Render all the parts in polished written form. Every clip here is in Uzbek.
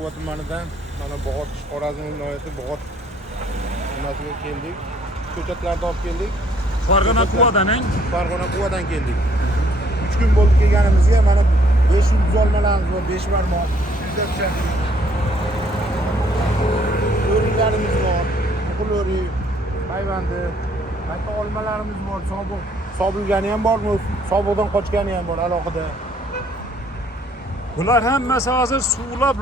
Quva tumanidan mana Bog'ot Xorazm viloyati Bog'ot tumaniga keldik. Ko'chatlarni olib keldik. Farg'ona Quvadan-a? Farg'ona Quvadan keldik. 3 kun bo'lib kelganimizga mana 5 yulduz olmalarimiz bor, 5 barmoq. Bizda pishadi. O'riklarimiz bor, muqul o'rik, hayvandi. Qayta olmalarimiz bor, sobilgani ham bormi? Sobiqdan qochgani ham bor alohida. Bular hammasi hozir suvlab,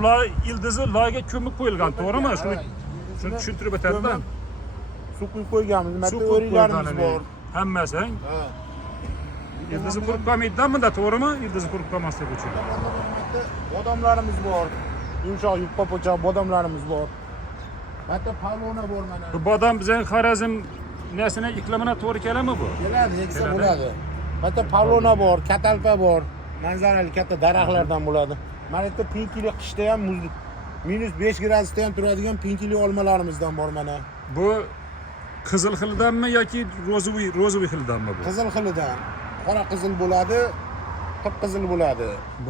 ildizi loyga ko'mib qo'yilgan, to'g'rimi? Shuni tushuntirib o'tadi-da. Suv quyib qo'yganmiz, mana o'riklarimiz bor. Hammasi. Ha. Ildizi qurib qolmaydi-da, to'g'rimi? Ildizi qurib qolmaslik uchun. Bodomlarimiz bor. Yumshoq, yupqa po'choq bodomlarimiz bor. Mana palona bor mana. Bu bodom bizning Xorazm nesini iqlimini to'g'ri keladimi bu? Keladi, eksa bo'ladi. Mana palona bor, katalpa bor. Manzarali katta daraxtlardan bo'ladi. Mana yerda pinkili qishda ham -5 gradusda ham turadigan pinkili olmalarimizdan bor mana. Bu qizil xildanmi yoki ro'zoviy xildanmi bu? Qizil xilidan. Qora qizil bo'ladi, qip-qizil bo'ladi.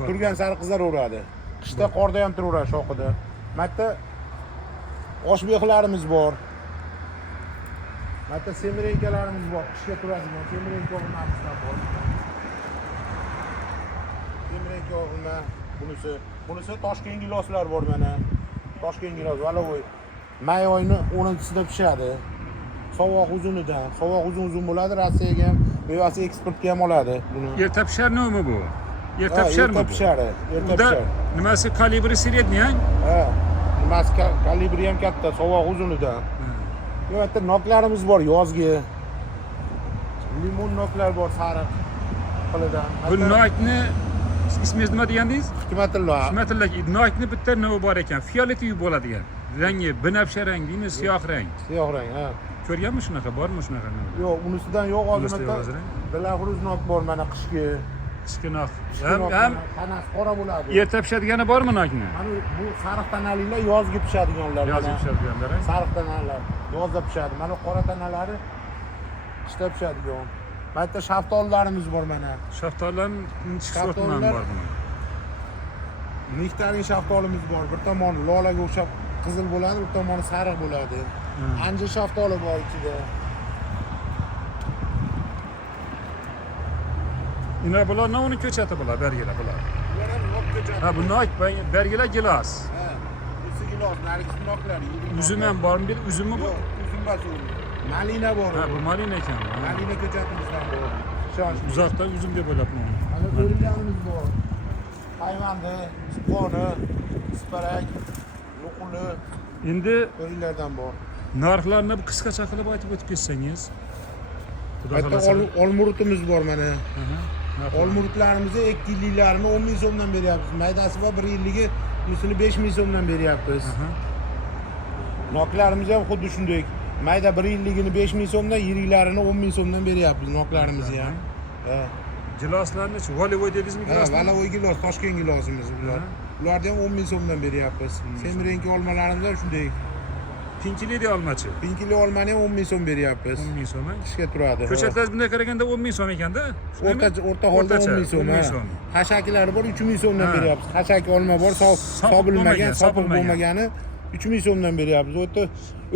Turgan sari qizaveradi. Qishda qorda ham turaveradi shoxida. Mana oshbexlarimiz bor. Mana semirenkalarimiz bor. Qishga turadigan semirenka o'rnamizdan bor. Semirenka o'rna bunisi Toshkent giloslar bor mana. Toshkent gilos valovoy. May oyining 10-sida pishadi. Sovoq uzunidan. Sovoq uzun bo'ladi, Rossiyaga ham, mevasi eksportga ham oladi buni. Erta pisharmi bu? Erta pisharmi? Erta pishadi. Erta pishadi. Nimasi kalibri sredniy-a? Ha. Nimasi kalibri ham katta, sovoq uzunidan. Bu yerda noklarimiz bor yozgi. Limon noklar bor sariq qilidan. Bu nokni ismingiz nima degandingiz? Hikmatullo. Hikmatullo, nokni bitta nima bor ekan? Fioletoviy bo'ladigan. Rangi binafsha rang deymiz, siyoh rang. Siyoh rang, ha. Ko'rganmi shunaqa? Bormi shunaqa? Yo'q, unisidan yo'q, hozir Dilafruz nok bor mana qishki. Qishki nok. Ham tanasi qora bo'ladi. Erta pishadigani bormi nokni? Mana bu sariq tanalilar yozgi pishadiganlar. Yozgi pishadiganlar. Sariq tanalar yozda pishadi. Mana qora tanalari qishda pishadigan. Mana yerda shaftollarimiz bor mana. Shaftollarning sortidan bor buni. Nektarin shaftolimiz bor. Bir tomoni lolaga o'xshab qizil bo'ladi, bir tomoni sariq bo'ladi. Anjir shaftoli bor ichida. Ina bular nima ko'chati bular, bergilar bular. Bular ham nok ko'chati. Ha, bu nok, bergilar gilos. Ha, bu gilos, narigi noklar. Uzum ham bormi? Bir uzummi bu? Uzum bor. Malina bor. Ha, bu malina ekan. Malina ko'chatimizdan bor. Uzoqdan uzum deb o'ylabman. Mana o'riklarimiz bor. Hayvandi, siqoni, isparak, nuquli. Endi o'riklardan bor. Narxlarni qisqacha qilib aytib o'tib ketsangiz. Olmurutimiz bor mana. Olmurutlarimizni 2 yilliklarini 10 ming so'mdan beryapmiz. Maydasi bor 1 yilligi, unisini 5 ming so'mdan beryapmiz. Noklarimiz ham xuddi shunday. Mayda 1 yilligini 5 ming so'mdan, yiriklarini 10 ming so'mdan beryapmiz noklarimizni ham. Ha. Giloslarni-chi, valovoy dedingizmi gilosni? Ha, valovoy gilos, Toshkent gilosimiz bular. Ularni ham 10 ming so'mdan beryapmiz. Semirenka olmalarimiz ham shunday. Pinkili olmachi. Pinkili olmani ham 10 ming so'm beryapmiz. 10 ming so'm. Qishga turadi. Ko'chatlar bunday qaraganda 10 ming so'm ekanda. O'rta holda 10 ming so'm. Hashakilari bor 3 ming so'mdan beryapmiz. Hashaki olma bor, sobilmagan, sopil bo'lmagani 3 ming so'mdan beryapmiz. U yerda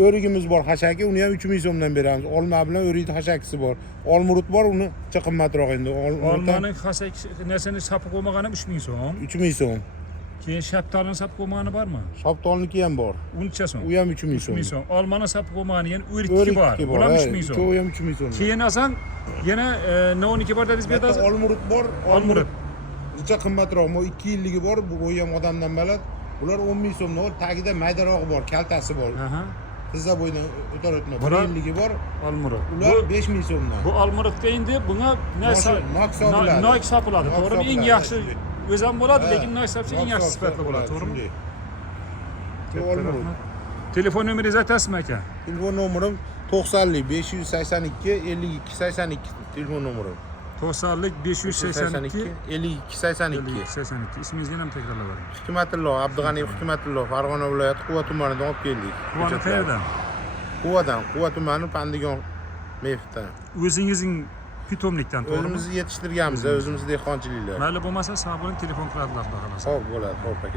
o'rigimiz bor, hashaki, uni ham 3 ming so'mdan beramiz. Olma bilan o'rikning hashakisi bor. Olmurut bor, uni qimmatroq endi. Olmaning hashaki narsani sopib bo'lmagani 3 ming so'm. 3 ming so'm. Keyin shaftolini sopib bo'lmagani bormi? Shaftolniki ham bor. Uncha so'm. U ham 3 ming so'm. Olmani sopib bo'lmagani yana o'rikki bor. Bular 3 ming so'm. U ham 3 ming so'm. Keyin olsang yana noniki bor dedingiz bu yerda. Olmurut bor. Olmurut. Uncha qimmatroq, bu 2 yilligi bor, bu ham odamdan baland. Bular 10 ming so'm. Tagida maydarog'i bor, kaltasi bor. Tizza bo'yidan o'tar o'tma. 1 yilligi bor. Olmurut. Ular 5 ming so'mdan. Bu olmurutga endi bunga nok sopiladi. To'g'rimi? Eng yaxshi o'zam bo'ladi, lekin nok sopsa eng yaxshi sifatli bo'ladi, to'g'rimi? Telefon nomeringizni aytasizmi aka? Telefon nomerim 90lik 582 52 82 telefon nomerim. 90lik 582 52 82. Ismingizni ham takrorlab bering. Hikmatullo, Abdug'aniyev Hikmatullo, Farg'ona viloyati Quva tumanidan olib keldik. Quvani qayerdan? Quva tumani Pandigon mevdan. O'zingizning pitomlikdan, to'g'rimi? O'zimizni yetishtirganmiz, o'zimiz dehqonchiliklar. Mayli bo'lmasa, sog' bo'ling, telefon qiladlar, xolos. Xo'p, bo'ladi, xo'p aka.